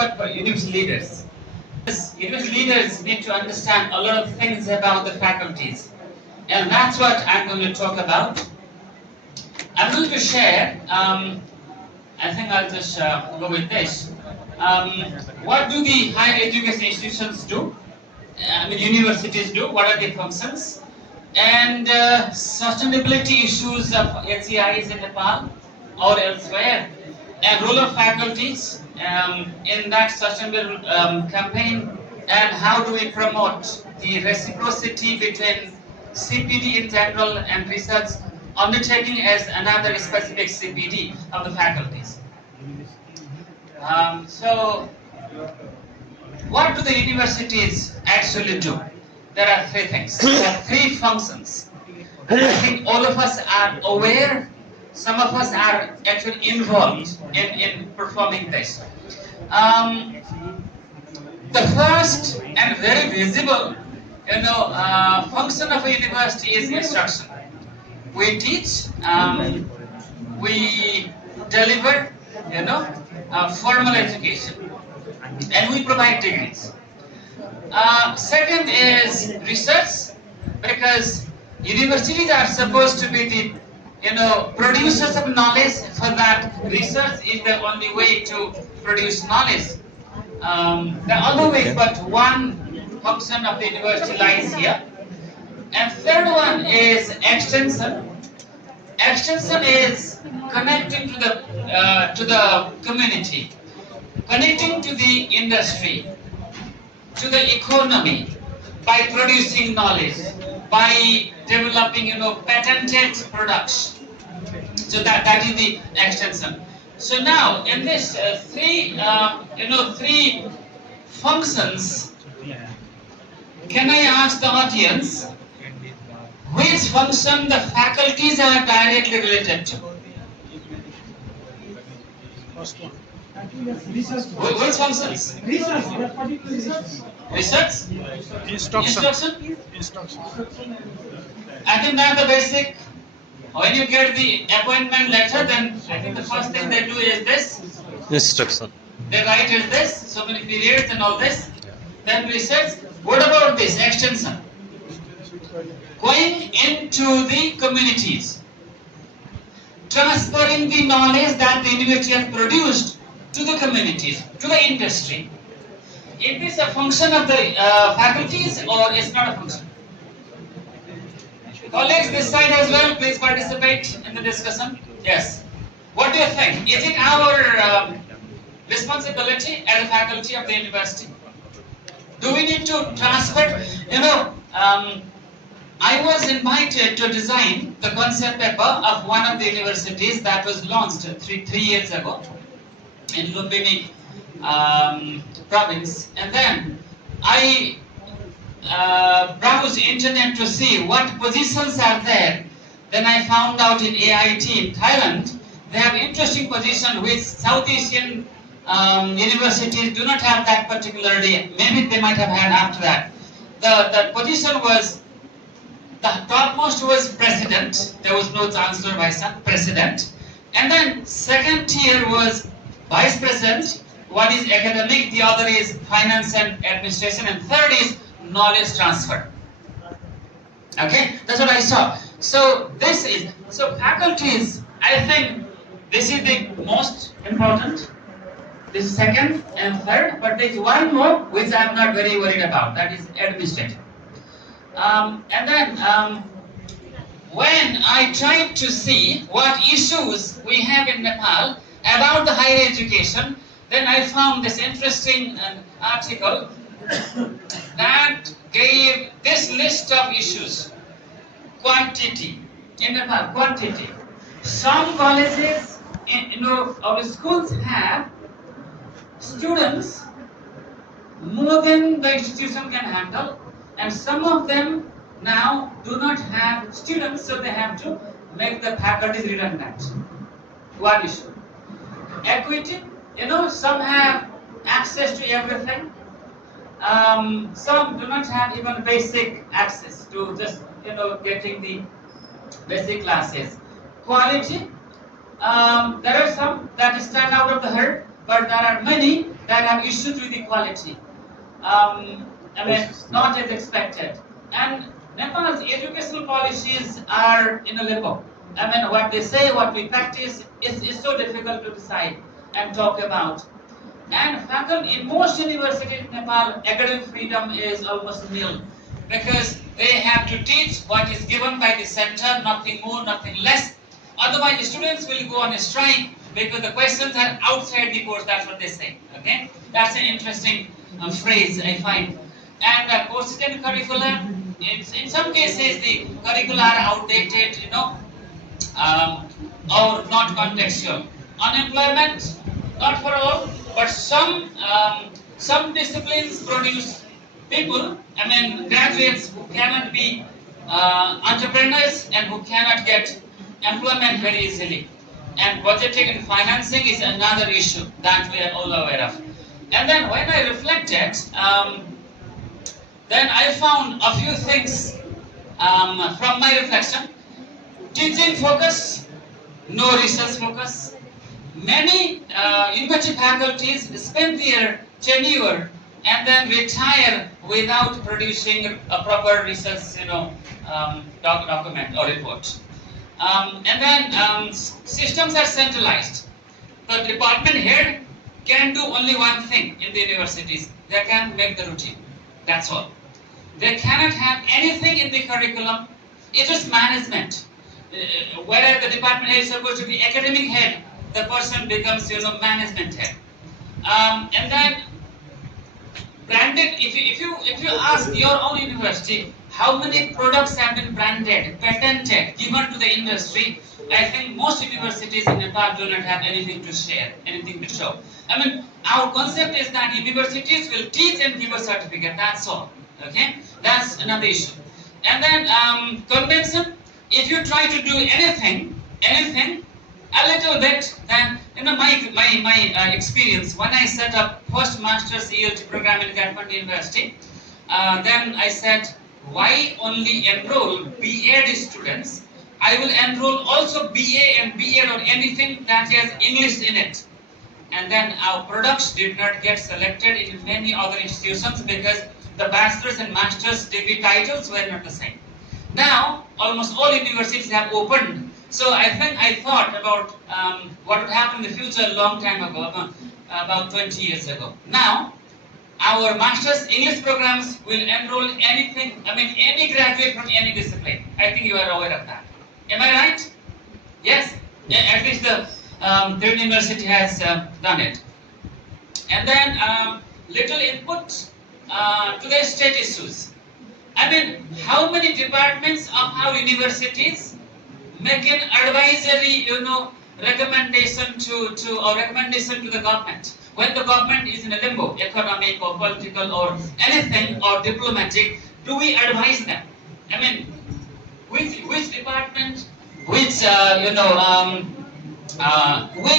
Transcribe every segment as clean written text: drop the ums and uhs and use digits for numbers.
but for university leaders. University leaders need to understand a lot of things about the faculties, and that's what I'm going to talk about. I'm going to share. I think I'll just go with this. What do the higher education institutions do? I mean, universities do. What are their functions? And sustainability issues of HCIs in Nepal or elsewhere, and role of faculties in that sustainable campaign, and how do we promote the reciprocity between CPD in general and research undertaking as another specific CPD of the faculties. So, what do the universities actually do? There are three things. There are three functions. I think all of us are aware. Some of us are actually involved in performing this. Um, the first and very visible, function of a university is instruction. We teach, we deliver, formal education, and we provide degrees. Second is research, because universities are supposed to be the producers of knowledge. For that, research is the only way to produce knowledge. There are other ways, but one function of the university lies here. And third one is extension. Extension is connecting to the community, connecting to the industry, to the economy, by producing knowledge, by developing patented products. So that is the extension. So now in this three functions, can I ask the audience which function the faculties are directly related to? Which functions? Research? Instruction? I think that's the basic. When you get the appointment letter, then I think the first thing they do is this. Instruction. They write is this, so many periods and all this. Then research. What about this extension? Going into the communities, transferring the knowledge that the university has produced to the communities, to the industry. Is this a function of the faculties, or is not a function? Colleagues, this side as well, please participate in the discussion. Yes. What do you think? Is it our responsibility as a faculty of the university? Do we need to transfer? I was invited to design the concept paper of one of the universities that was launched three years ago in Lumbini province, and then I browsed internet to see what positions are there. Then I found out in AIT in Thailand they have interesting position which South Asian universities do not have that particularly. Maybe they might have had after that. The position was, the topmost was president. There was no chancellor, vice president. And then second tier was vice president. One is academic, the other is finance and administration, and third is knowledge transfer. Okay, that's what I saw. So faculties, I think this is the most important. This is second and third, but there is one more which I am not very worried about. That is administrative. And then when I tried to see what issues we have in Nepal about the higher education, then I found this interesting article that gave this list of issues. Quantity in Nepal, quantity. Some colleges, our schools have students more than the institution can handle, and some of them now do not have students, so they have to make the faculties redundant. One issue. Equity, some have access to everything. Some do not have even basic access to just getting the basic classes. Quality, there are some that stand out of the herd, but there are many that have issues with equality. Not as expected. And Nepal's educational policies are in a limbo. What they say, what we practice is so difficult to decide and talk about. And faculty in most universities in Nepal, academic freedom is almost nil because they have to teach what is given by the center, nothing more, nothing less. Otherwise, students will go on a strike because the questions are outside the course. That's what they say. Okay, that's an interesting phrase I find. And courses and curricula, in some cases the curricula are outdated, or not contextual. Unemployment, not for all, but some disciplines produce people, graduates who cannot be entrepreneurs and who cannot get employment very easily. And budgeting and financing is another issue that we are all aware of. And then when I reflected, then I found a few things from my reflection. Teaching focus, no research focus. Many university faculties spend their tenure and then retire without producing a proper research, document or report. And then systems are centralized. The department head can do only one thing in the universities. They can make the routine. That's all. They cannot have anything in the curriculum. It is management. Whereas the department head is supposed to be academic head, the person becomes, management head. And then branded. If you ask your own university how many products have been branded, patented, given to the industry, I think most universities in Nepal do not have anything to share, anything to show. Our concept is that universities will teach and give a certificate. That's all. Okay, that's another issue. And then convention. If you try to do anything, a little bit, then my experience when I set up first master's ELT program in Kathmandu University, then I said, why only enroll B.Ed students? I will enroll also BA and B.Ed or anything that has English in it. And then our products did not get selected in many other institutions because the bachelor's and master's degree titles were not the same. Now, almost all universities have opened. So I thought about what would happen in the future a long time ago, about 20 years ago. Now, our master's English programs will enroll anything, any graduate from any discipline. I think you are aware of that. Am I right? Yes? At least the university has done it. And then little input to the state issues. How many departments of our universities make an advisory, recommendation to the government? When the government is in a limbo, economic or political or anything or diplomatic, do we advise them? Which department, which wing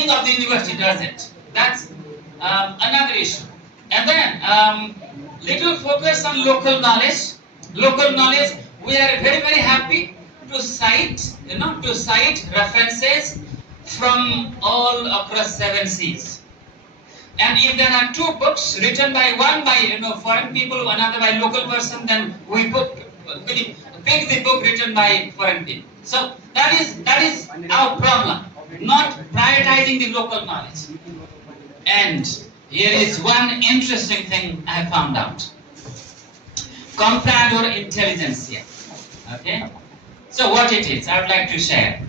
of the university does it? That's another issue. And then little focus on local knowledge. Local knowledge, we are very, very happy to cite, references from all across 7 seas. And if there are 2 books written by one by foreign people, another by local person, then we pick the book written by foreign people. So that is our problem, not prioritizing the local knowledge. And here is one interesting thing I found out. Comprador intelligentsia. Okay. So what it is, I would like to share.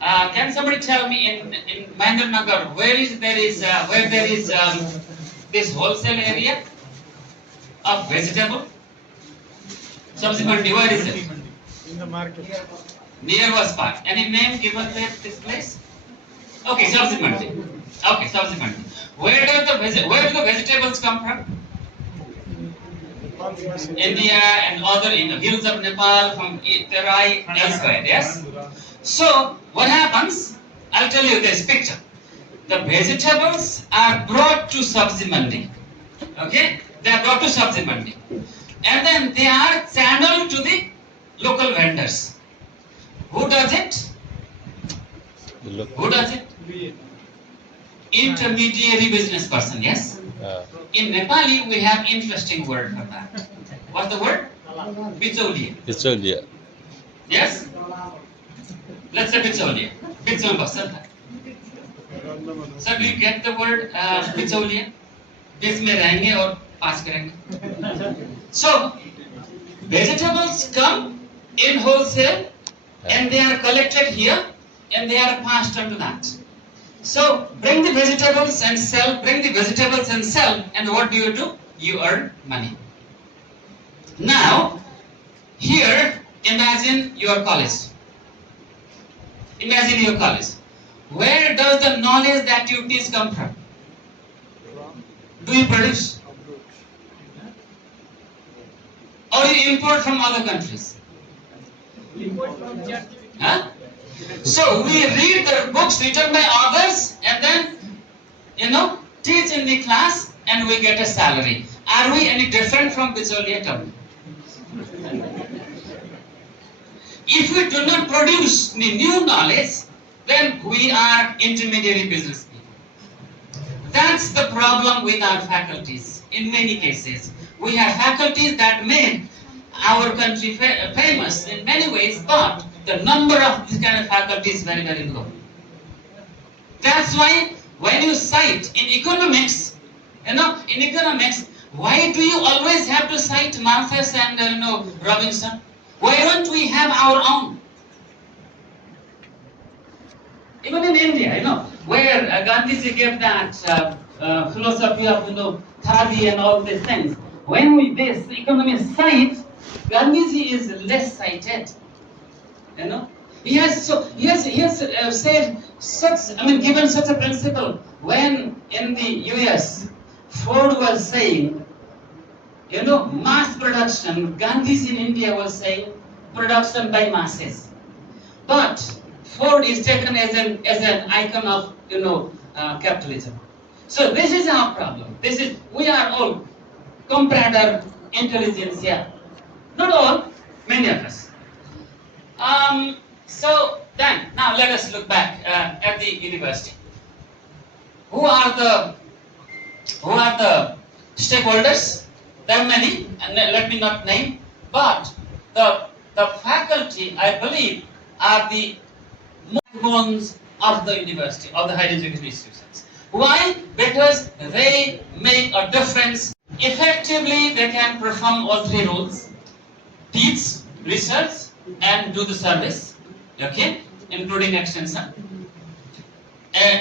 Can somebody tell me in Mahendranagar where there is this wholesale area of vegetable? Sabzi mandi, where is it? In the market. Near was park. Any name given to this place? Okay, Sabzi mandi. Okay, Sabzi mandi. Where do the vegetables come from? India and other in the hills of Nepal, from Terai, elsewhere, yes? So, what happens? I'll tell you this picture. The vegetables are brought to Sabzi Mandi. Okay? They are brought to Sabzi Mandi. And then they are channeled to the local vendors. Who does it? Who does it? Intermediary business person, yes? In Nepali, we have interesting word for that. What's the word? Bichaulia. Bichaulia. Yes? Let's say Bichaulia. Bichaulia. So do you get the word Bichaulia? बीच में रहेंगे और पास करेंगे. So vegetables come in wholesale and they are collected here and they are passed on to that. So bring the vegetables and sell, and what do? You earn money. Now, here, imagine your college. Where does the knowledge that you teach come from? Do you produce? Or you import from other countries? Huh? So we read the books written by others and then, teach in the class and we get a salary. Are we any different from Bichaulia town? If we do not produce the new knowledge, then we are intermediary business people. That's the problem with our faculties. In many cases, we have faculties that made our country famous in many ways, but the number of this kind of faculty is very, very low. That's why when you cite in economics, why do you always have to cite Malthus and Robinson? Why don't we have our own? Even in India, where Gandhiji gave that philosophy of Khadi and all these things. When this economists cite, Gandhiji is less cited. He has said given such a principle when in the US Ford was saying, mass production. Gandhiji in India was saying production by masses. But Ford is taken as an icon of capitalism. So this is our problem. We are all comprador intelligentsia. Not all, many of us. So then, now let us look back at the university. Who are the stakeholders? There are many, and let me not name, but the faculty, I believe, are the backbones of the university, of the higher education institutions. Why? Because they make a difference. Effectively, they can perform all three roles: teach, research, and do the service, including extension.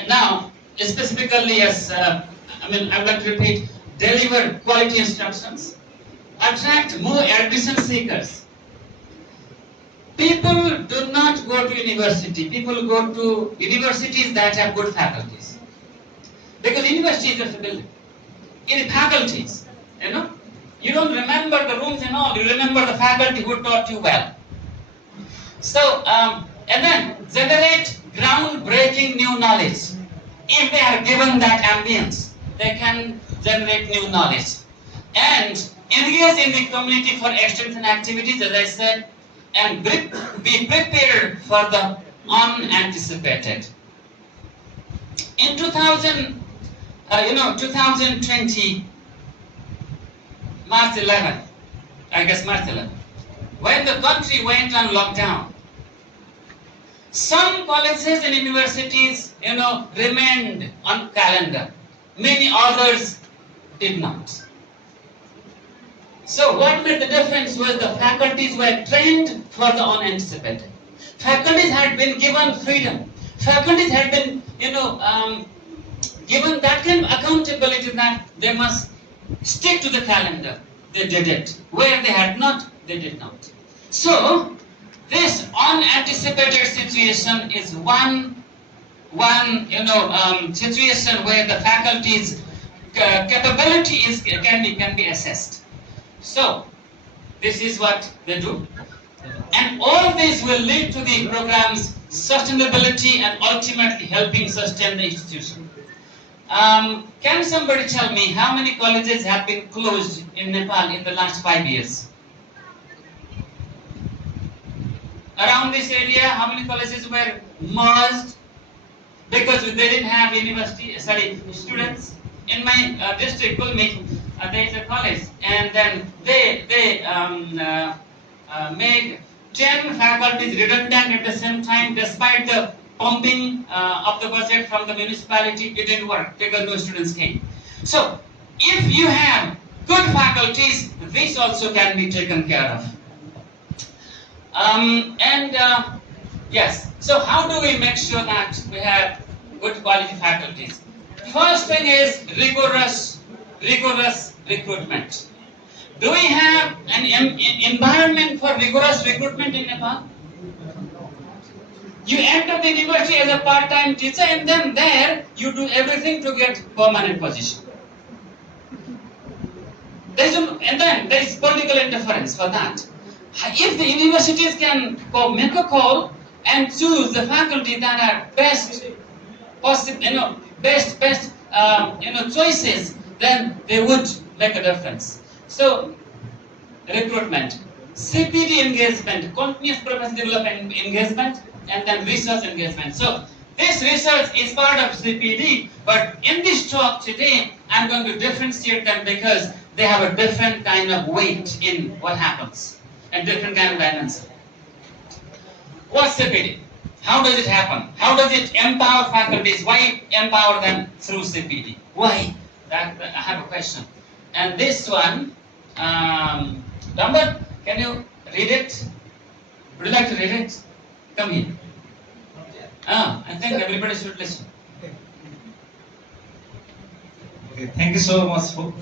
Now, specifically, yes, I would like to repeat, deliver quality instructions, attract more admission seekers. People do not go to university. People go to universities that have good faculties. Because university is just a building. In faculties, you don't remember the rooms and all, you remember the faculty who taught you well. So, and then generate groundbreaking new knowledge. If they are given that ambience, they can generate new knowledge. And engage in the community for extension activities, as I said, and be prepared for the unanticipated. In 2020, March 11, when the country went on lockdown, some colleges and universities, remained on calendar. Many others did not. So what made the difference was the faculties were trained for the unanticipated. Faculties had been given freedom. Faculties had been, given that kind of accountability that they must stick to the calendar. They did it. Where they had not, they did not. So this unanticipated situation is one situation where the faculty's capability can be assessed. So this is what they do, and all this will lead to the program's sustainability and ultimately helping sustain the institution. Can somebody tell me how many colleges have been closed in Nepal in the last 5 years? Around this area, how many colleges were merged? because they didn't have students. In my district, Kulmik, there is a college, and then they made 10 faculties redundant at the same time, despite the pumping of the budget from the municipality. It didn't work because no students came. So, if you have good faculties, this also can be taken care of. Yes, so how do we make sure that we have good quality faculties? First thing is rigorous recruitment. Do we have an environment for rigorous recruitment in Nepal? You enter the university as a part-time teacher, and then there you do everything to get permanent position. And then there is political interference for that. If the universities can make a call and choose the faculty that are best possible, best choices, then they would make a difference. So, recruitment, CPD engagement, continuous professional development engagement, and then research engagement. So, this research is part of CPD, but in this talk today, I'm going to differentiate them because they have a different kind of weight in what happens and different kind of dimension. What's CPD? How does it happen? How does it empower faculties? Why empower them through CPD? Why? I have a question. And this one, Rambert, can you read it? Would you like to read it? Come here. I think everybody should listen. Okay, thank you so much for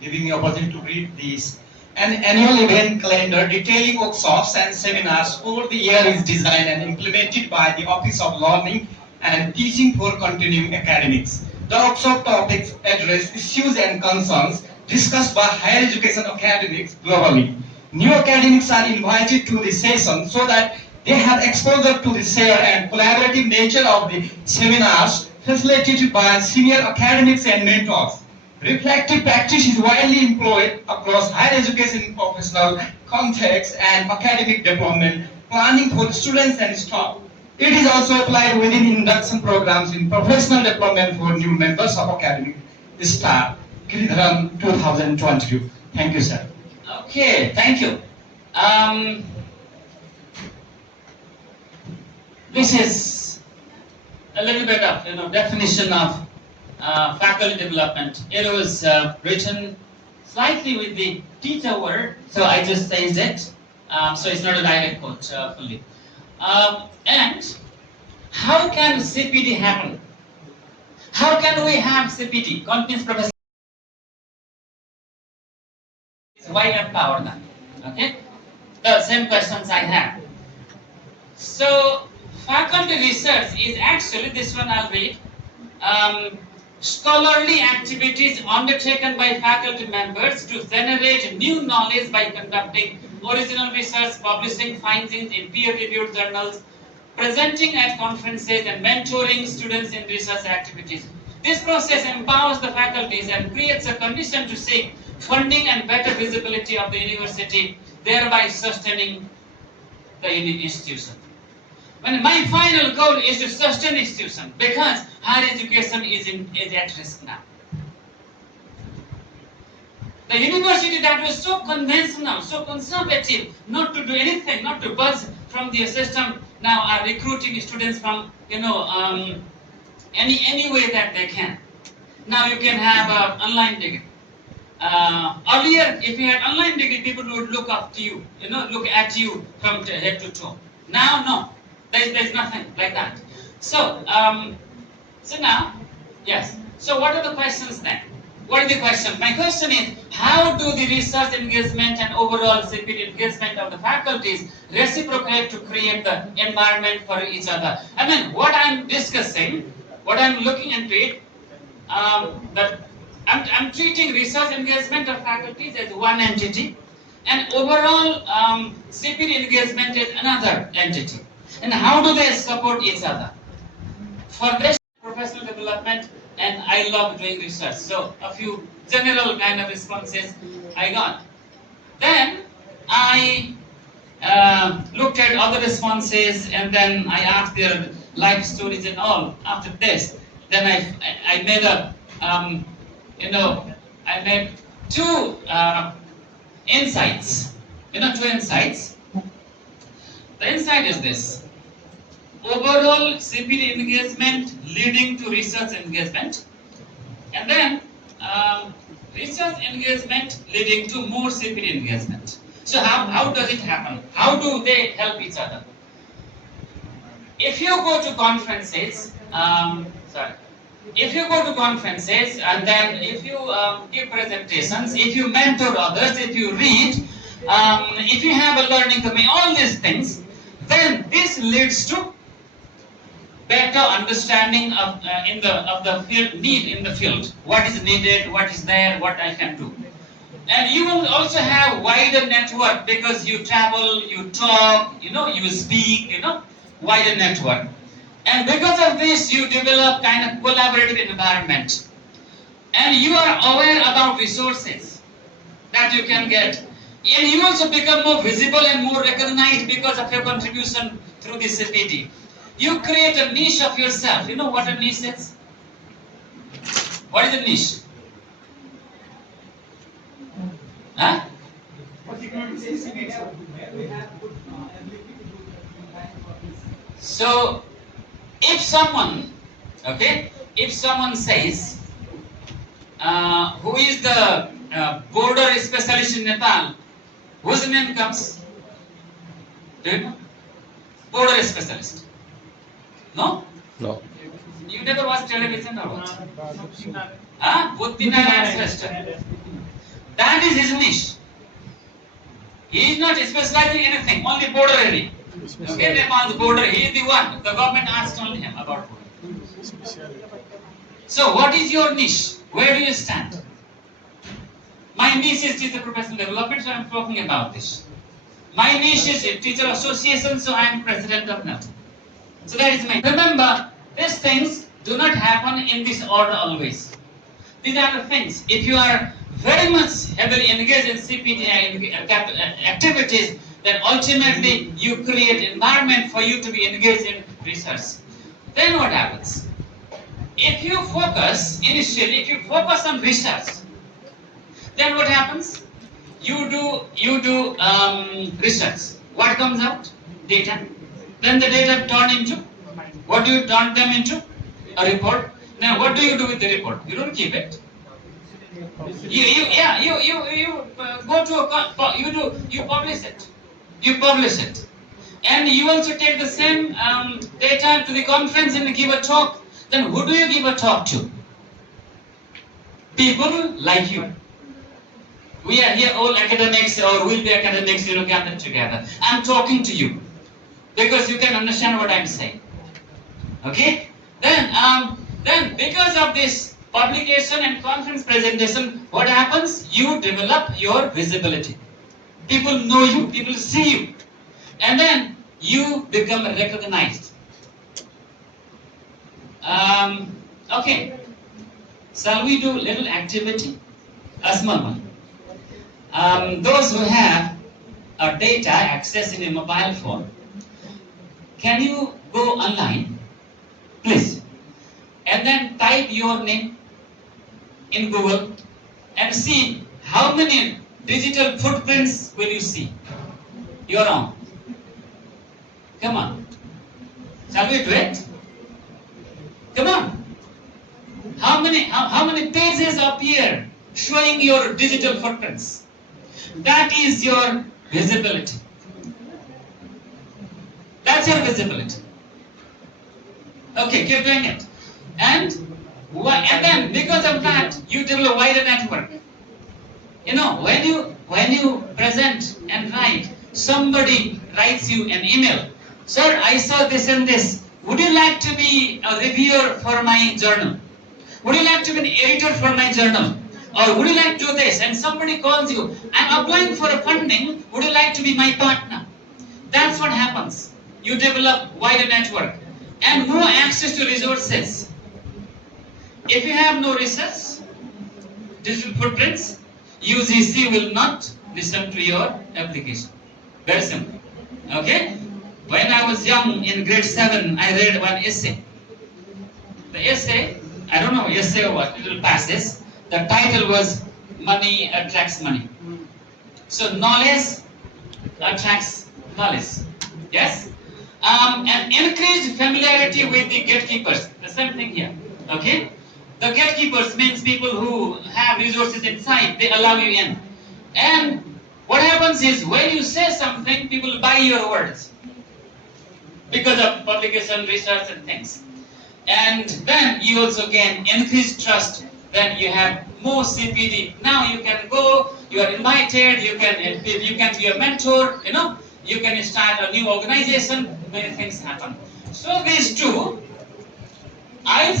giving me opportunity to read this. An annual event calendar detailing workshops and seminars over the year is designed and implemented by the Office of Learning and Teaching for Continuing Academics. The workshop topics address issues and concerns discussed by higher education academics globally. New academics are invited to the session so that they have exposure to the shared and collaborative nature of the seminars facilitated by senior academics and mentors. Reflective practice is widely employed across higher education professional contexts and academic development planning for students and staff. It is also applied within induction programs in professional development for new members of academic staff. Giridharan 2022. Thank you, sir. Okay, thank you. This is a little bit of definition of faculty development. It was written slightly with the teacher word, so I just changed it. So it's not a direct quote fully. And how can CPD happen? How can we have CPD, continuous professional? Why empower them? Okay, the same questions I have. So faculty research is actually, this one I'll read. Scholarly activities undertaken by faculty members to generate new knowledge by conducting original research, publishing findings in peer-reviewed journals, presenting at conferences, and mentoring students in research activities. This process empowers the faculties and creates a condition to seek funding and better visibility of the university, thereby sustaining the institution. When my final goal is to sustain institution, because higher education is at risk now. The university that was so conventional, so conservative, not to do anything, not to budge from the system, now are recruiting students from any way that they can. Now you can have an online degree. Earlier, if you had online degree, people would look up to you, look at you from head to toe. Now, no. There's nothing like that. So, now, yes. So what are the questions then? What are the questions? My question is, how do the research engagement and overall CPD engagement of the faculties reciprocate to create the environment for each other? I mean, what I'm discussing, what I'm looking into it, that I'm treating research engagement of faculties as one entity, and overall CPD engagement is another entity. And how do they support each other? For this, professional development, and I love doing research. So a few general kind of responses I got. Then I looked at other responses, and then I asked their life stories and all. After this, then I made a I made two insights. Two insights. The insight is this: overall CPD engagement leading to research engagement, and then research engagement leading to more CPD engagement. So how does it happen? How do they help each other? If you go to conferences, if you go to conferences and then if you give presentations, if you mentor others, if you read, if you have a learning community, all these things, then this leads to better understanding of the field need in the field. What is needed, what is there, what I can do. And you will also have wider network because you travel, you talk, you speak, wider network. And because of this, you develop kind of collaborative environment. And you are aware about resources that you can get. And you also become more visible and more recognized because of your contribution through this CPD. You create a niche of yourself. You know what a niche is? What is a niche? Huh? So, if someone says, who is the border specialist in Nepal, whose name comes? Do you know? Border specialist. No? No. You never watched television or what? Buddhinarayan Shrestha. That is his niche. He is not specializing in anything, only border area. Okay, Nepal's border, he is the one. The government asked only him about border. So, what is your niche? Where do you stand? My niche is teacher professional development, so I am talking about this. My niche is teacher association, so I am president of NEP. So that is my. Remember, these things do not happen in this order always. These are the things. If you are very much heavily engaged in CPD activities, then ultimately you create environment for you to be engaged in research. Then what happens? If you focus on research, then what happens? You do research. What comes out? Data. Then the data turn into, what do you turn them into? A report. Now what do you do with the report? You don't keep it. You go to you publish it. You publish it. And you also take the same data to the conference and give a talk. Then who do you give a talk to? People like you. We are here all academics, or will be academics, gathered together. I'm talking to you because you can understand what I'm saying. Okay? Then because of this publication and conference presentation, what happens? You develop your visibility. People know you, people see you, and then you become recognized. Okay, shall we do little activity? A small one. Those who have a data access in a mobile phone, can you go online, please, and then type your name in Google and see how many digital footprints will you see? Your own. Come on. Shall we do it? Come on. How many pages appear showing your digital footprints? That is your visibility. That's your visibility. Okay, keep doing it. And then because of that, you develop a wider network. When you present and write, somebody writes you an email. Sir, I saw this and this. Would you like to be a reviewer for my journal? Would you like to be an editor for my journal? Or would you like to do this? And somebody calls you, I'm applying for a funding, would you like to be my partner? That's what happens. You develop wider network and more access to resources. If you have no research, digital footprints, UGC will not listen to your application. Very simple. Okay? When I was young in grade 7, I read one essay. The essay, I don't know essay or what, it will pass this. The title was Money Attracts Money. So knowledge attracts knowledge. Yes? And increased familiarity with the gatekeepers. The same thing here. Okay? The gatekeepers means people who have resources inside, they allow you in. And what happens is when you say something, people buy your words because of publication, research, and things. And then you also gain increased trust. Then you have more CPD. Now you can go, you are invited, you can be a mentor, you can start a new organization, many things happen. So these two, I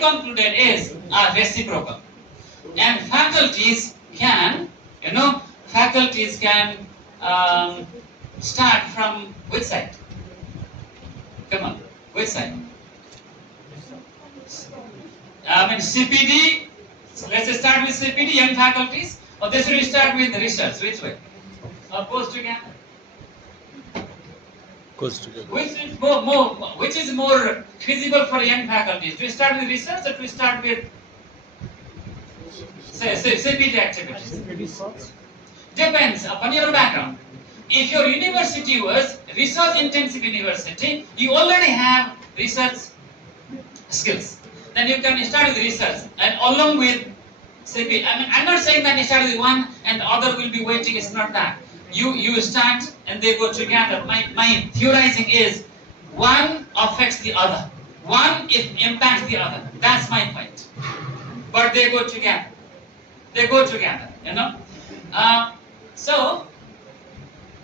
concluded is are reciprocal. And faculties can, start from which side? Come on, which side? CPD, let's start with CPD, young faculties, or they should start with research, which way? Or both together? Goes together. Which is more feasible for young faculties? To start with research or to start with CPD activities? Depends upon your background. If your university was research intensive university, you already have research skills. Then you can start with research and along with CPD. I'm not saying that you start with one and the other will be waiting. It's not that. You start and they go together. My theorizing is one affects the other. One impacts the other. That's my point. But they go together. They go together. So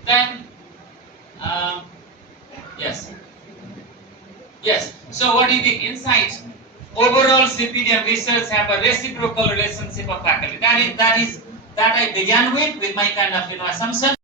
then yes. So what do you think? Insight. Overall, CPD and research have a reciprocal relationship of faculty. That I began with my kind of assumption.